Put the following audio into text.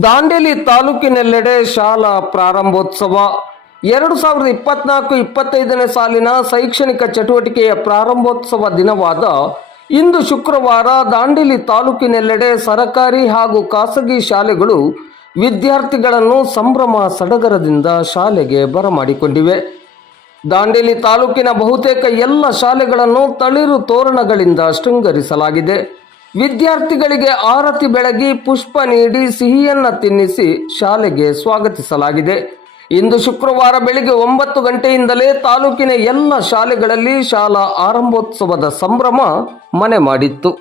ದಾಂಡೇಲಿ ತಾಲೂಕಿನೆಲ್ಲೆಡೆ ಶಾಲಾ ಪ್ರಾರಂಭೋತ್ಸವ 2024-25ನೇ ಸಾಲಿನ ಶೈಕ್ಷಣಿಕ ಚಟುವಟಿಕೆಯ ಪ್ರಾರಂಭೋತ್ಸವ ದಿನವಾದ ಇಂದು ಶುಕ್ರವಾರ ದಾಂಡೇಲಿ ತಾಲೂಕಿನೆಲ್ಲೆಡೆ ಸರಕಾರಿ ಹಾಗೂ ಖಾಸಗಿ ಶಾಲೆಗಳು ವಿದ್ಯಾರ್ಥಿಗಳನ್ನು ಸಂಭ್ರಮ ಸಡಗರದಿಂದ ಶಾಲೆಗೆ ಬರಮಾಡಿಕೊಂಡಿವೆ. ದಾಂಡೇಲಿ ತಾಲೂಕಿನ ಬಹುತೇಕ ಎಲ್ಲ ಶಾಲೆಗಳನ್ನು ತಳಿರು ತೋರಣಗಳಿಂದ ಶೃಂಗರಿಸಲಾಗಿದೆ. ವಿದ್ಯಾರ್ಥಿಗಳಿಗೆ ಆರತಿ ಬೆಳಗಿ ಪುಷ್ಪ ನೀಡಿ ಸಿಹಿಯನ್ನ ತಿನ್ನಿಸಿ ಶಾಲೆಗೆ ಸ್ವಾಗತಿಸಲಾಗಿದೆ. ಇಂದು ಶುಕ್ರವಾರ ಬೆಳಿಗ್ಗೆ 9 ಗಂಟೆಯಿಂದಲೇ ತಾಲೂಕಿನ ಎಲ್ಲ ಶಾಲೆಗಳಲ್ಲಿ ಶಾಲಾ ಆರಂಭೋತ್ಸವದ ಸಂಭ್ರಮ ಮನೆ ಮಾಡಿತ್ತು.